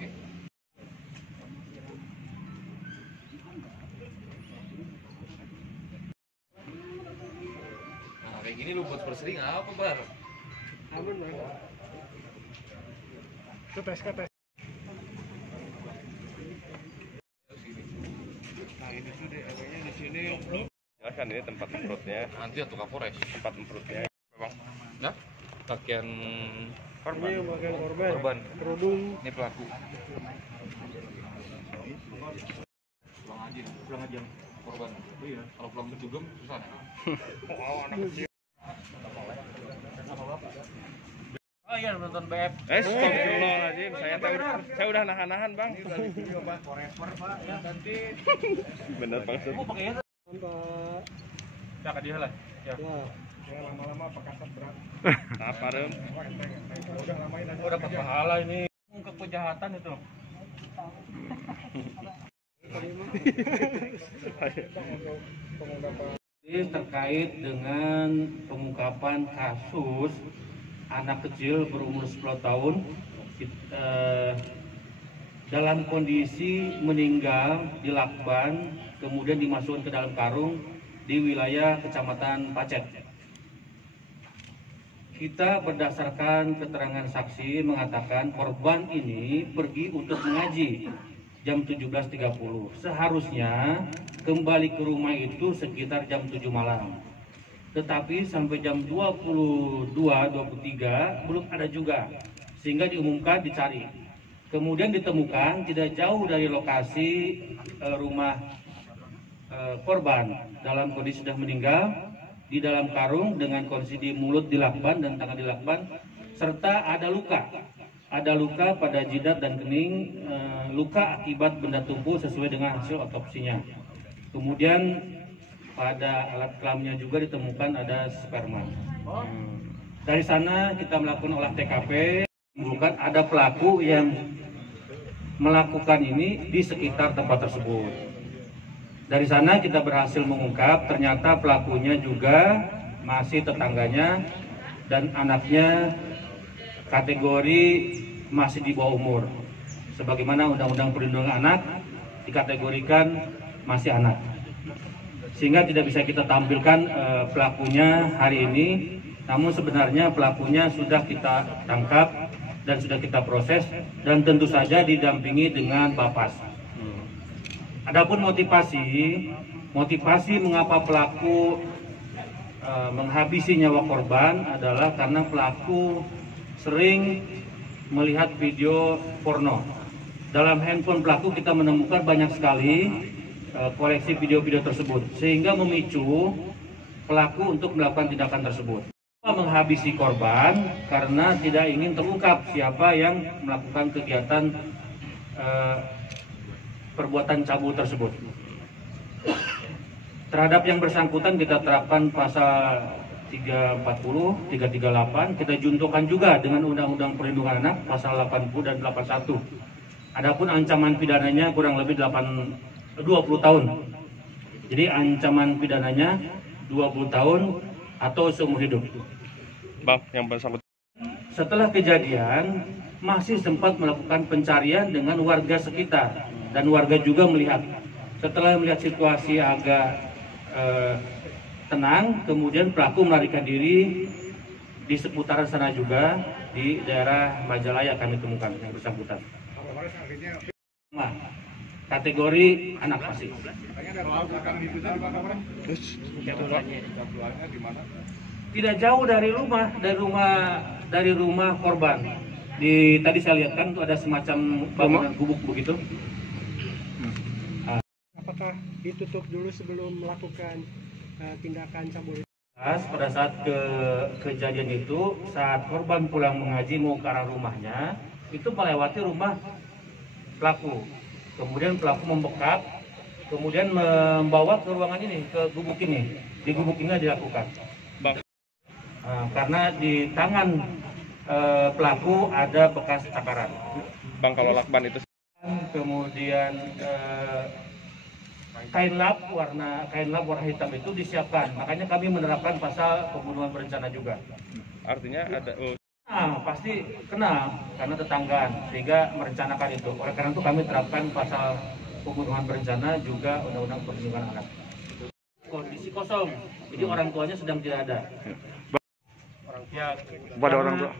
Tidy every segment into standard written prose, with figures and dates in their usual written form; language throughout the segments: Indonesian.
Oke. Nah, kayak gini lu buat bersering apa, Bar? Aman, Bang. Itu tes. Nah, ini tuh deh, adanya di sini. Jelaskan ini tempat semprotnya. Nanti atau Kapolres. Tempat semprotnya. Memang. Nah, pakaian Ini yang bagian korban. korban. Kerudung. Ini pelaku. Pulang aja korban. Oh iya. Kalau pulang berjugem susah. Oh, anak kecil. Oh iya, nonton BF. Astagfirullahaladzim, saya udah nahan-nahan, Bang. Forever, Pak. Ya, ganti. Bener, Bang. Mau pakainya Pak. ya ke dia lah. Ya. Ya, lama-lama pakasat berat. Apa, Rum? Udah lamain aja. Oh, dapat pahala ini. Ungkap kejahatan itu. Ini terkait dengan pengungkapan kasus anak kecil berumur 10 tahun dalam kondisi meninggal di lakban, kemudian dimasukkan ke dalam karung di wilayah Kecamatan Pacet. Kita berdasarkan keterangan saksi mengatakan korban ini pergi untuk mengaji jam 17.30. Seharusnya kembali ke rumah itu sekitar jam 7 malam. Tetapi sampai jam 22.23 belum ada juga, sehingga diumumkan dicari. Kemudian ditemukan tidak jauh dari lokasi rumah korban dalam kondisi sudah meninggal, di dalam karung dengan kondisi di mulut dilakban dan tangan dilakban, serta ada luka pada jidat dan kening, luka akibat benda tumpul sesuai dengan hasil otopsinya. Kemudian pada alat kelaminnya juga ditemukan ada sperma. Dari sana kita melakukan olah TKP, bukan ada pelaku yang melakukan ini di sekitar tempat tersebut. Dari sana kita berhasil mengungkap ternyata pelakunya juga masih tetangganya dan anaknya kategori masih di bawah umur. Sebagaimana Undang-Undang Perlindungan Anak dikategorikan masih anak. Sehingga tidak bisa kita tampilkan pelakunya hari ini, namun sebenarnya pelakunya sudah kita tangkap dan sudah kita proses dan tentu saja didampingi dengan Bapas. Adapun motivasi mengapa pelaku menghabisi nyawa korban adalah karena pelaku sering melihat video porno. Dalam handphone pelaku kita menemukan banyak sekali koleksi video-video tersebut, sehingga memicu pelaku untuk melakukan tindakan tersebut. Menghabisi korban karena tidak ingin terungkap siapa yang melakukan kegiatan perbuatan cabul tersebut. Terhadap yang bersangkutan kita terapkan pasal 340, 338, kita juntukan juga dengan Undang-Undang Perlindungan Anak pasal 80 dan 81. Adapun ancaman pidananya kurang lebih 20 tahun. Jadi ancaman pidananya 20 tahun atau seumur hidup. Bang, yang bersangkutan. Setelah kejadian masih sempat melakukan pencarian dengan warga sekitar dan warga juga melihat. Setelah melihat situasi agak tenang, kemudian pelaku melarikan diri di seputaran sana juga, di daerah Majalaya kami temukan yang bersangkutan. Nah, kategori anak pasif. Tidak jauh dari rumah korban. Tadi saya lihat kan itu ada semacam bangunan gubuk begitu. Apakah ditutup dulu sebelum melakukan tindakan cabul? Pada saat kejadian itu, saat korban pulang mengaji mau ke arah rumahnya, itu melewati rumah pelaku. Kemudian pelaku membekap, kemudian membawa ke ruangan ini, ke gubuk ini. Di gubuk ini dilakukan. Bang. Karena di tangan pelaku ada bekas cakaran. Bang, kalau lakban itu Kemudian kain lap warna hitam itu disiapkan. Makanya kami menerapkan pasal pembunuhan berencana juga. artinya ada Pasti kenal karena tetanggaan sehingga merencanakan itu. Oleh karena itu kami terapkan pasal pembunuhan berencana juga Undang-Undang Perlindungan Anak. Kondisi kosong, jadi orang tuanya sedang tidak ada. Kepada orang tua.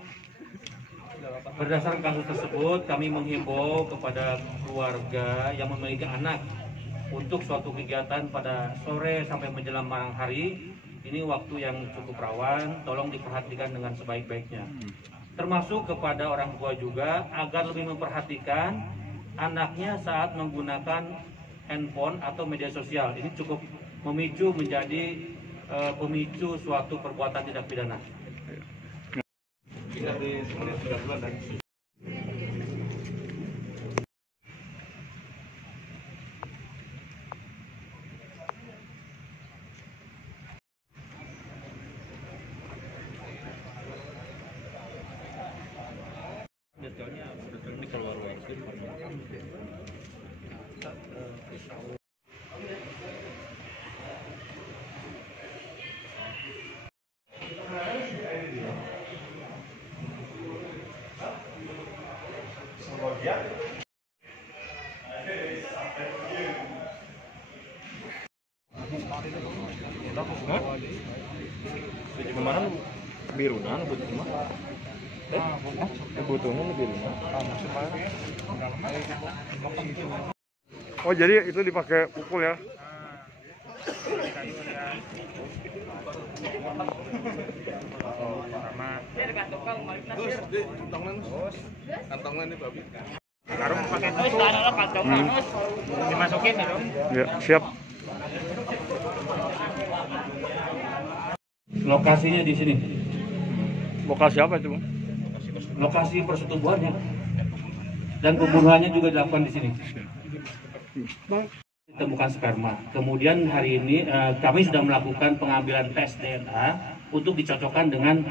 Berdasarkan kasus tersebut, kami menghimbau kepada keluarga yang memiliki anak untuk suatu kegiatan pada sore sampai menjelang malam hari. Ini waktu yang cukup rawan, tolong diperhatikan dengan sebaik-baiknya. Termasuk kepada orang tua juga agar lebih memperhatikan anaknya saat menggunakan handphone atau media sosial. Ini cukup memicu menjadi pemicu suatu perbuatan tindak pidana. Kemana biru nah butuh mah? Butuhnya biru nah. Oh jadi itu dipakai pukul ya? Kantongnya nih babi. Karung pakai tutup. Dimasukin itu. Ya, siap. Lokasinya di sini. Lokasi apa itu, Bang? Lokasi persetubuhannya dan pembunuhannya juga dilakukan di sini. Ditemukan sperma. Kemudian hari ini kami sudah melakukan pengambilan tes DNA untuk dicocokkan dengan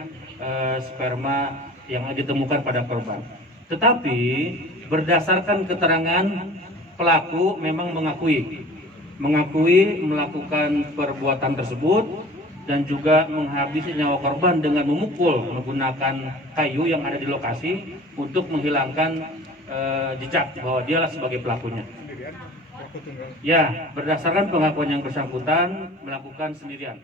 sperma yang ditemukan pada korban. Tetapi berdasarkan keterangan pelaku memang mengakui melakukan perbuatan tersebut dan juga menghabisi nyawa korban dengan memukul menggunakan kayu yang ada di lokasi untuk menghilangkan jejak bahwa dialah sebagai pelakunya. Ya, berdasarkan pengakuan yang bersangkutan melakukan sendirian.